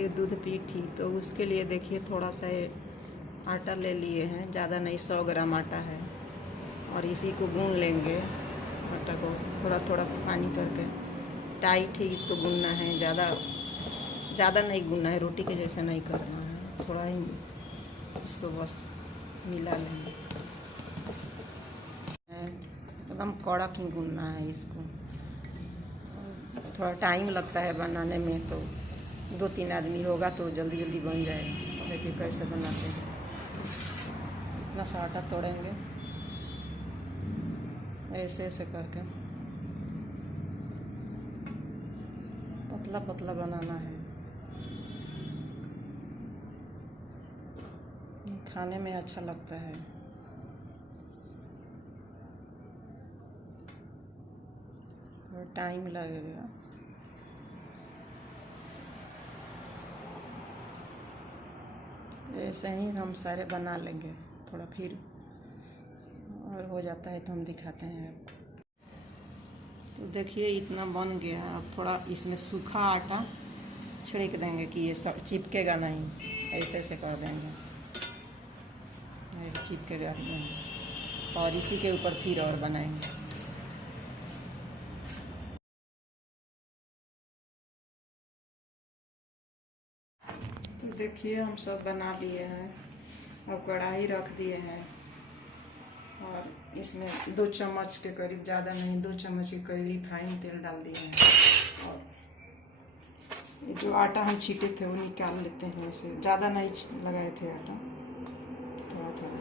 बनाएंगे दूध पीठी। तो उसके लिए देखिए थोड़ा सा आटा ले लिए हैं, ज़्यादा नहीं, 100 ग्राम आटा है। और इसी को गूंद लेंगे, आटा को थोड़ा थोड़ा पानी करके टाइट ही इसको गूंदना है, ज़्यादा नहीं गूंदना है, रोटी के जैसे नहीं करना है, थोड़ा ही इसको बस मिला लेंगे। एकदम कड़क ही गूंदना है इसको। थोड़ा टाइम लगता है बनाने में, तो 2-3 आदमी होगा तो जल्दी जल्दी बन जाएगा। देखिए कैसे बनाते हैं। इतना सा आटा तोड़ेंगे ऐसे ऐसे करके, पतला पतला बनाना है। खाने में अच्छा लगता है। और टाइम लगेगा। ऐसे ही हम सारे बना लेंगे, थोड़ा फिर और हो जाता है तो हम दिखाते हैं आपको। तो देखिए इतना बन गया। अब थोड़ा इसमें सूखा आटा छिड़क देंगे कि ये सब चिपकेगा नहीं, ऐसे ऐसे कर देंगे, चिपकेगा नहीं। और इसी के ऊपर फिर और बनाएंगे। तो देखिए हम सब बना लिए हैं। अब कढ़ाई रख दिए हैं और इसमें 2 चम्मच के करीब, ज़्यादा नहीं, 2 चम्मच के करीब रिफाइन तेल डाल दिए हैं। और जो आटा हम छीटे थे वो निकाल लेते हैं। वैसे ज़्यादा नहीं लगाए थे आटा, थोड़ा थोड़ा।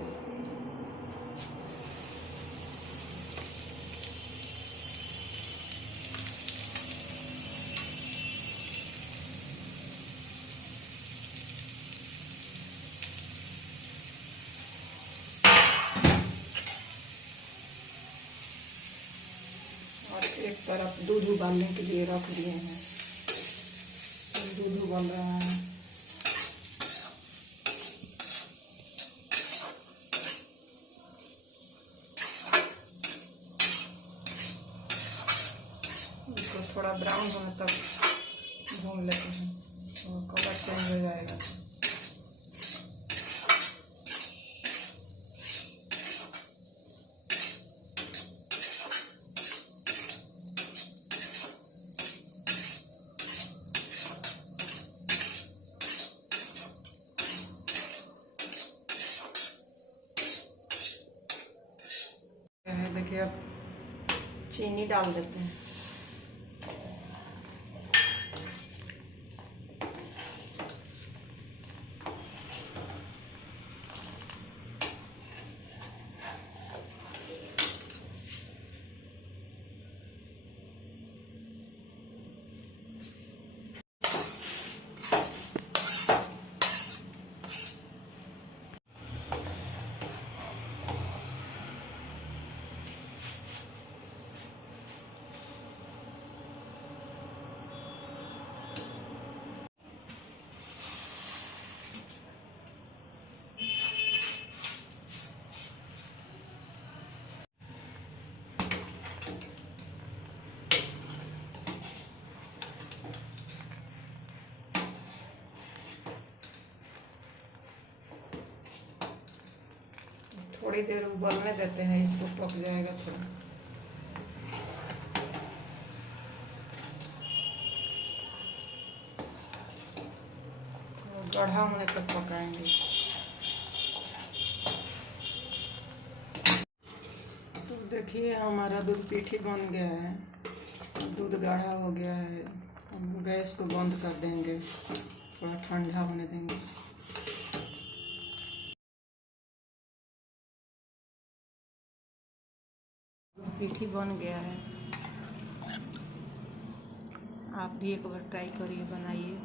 और एक तरफ दूध उबालने के लिए रख दिए हैं। दूध उबल रहा है। इसको थोड़ा ब्राउन होने तक भून लेते हैं, तो कलर चेंज हो जाएगा। देखिए अब चीनी डाल देते हैं। थोड़ी देर उबलने देते हैं, इसको पक जाएगा थोड़ा। गाढ़ा होने तक पकाएंगे। तो देखिए हमारा दूध पीठी बन गया है, दूध गाढ़ा हो गया है। अब गैस को बंद कर देंगे, थोड़ा ठंडा होने देंगे। पीठी बन गया है। आप भी एक बार ट्राई करिए, बनाइए।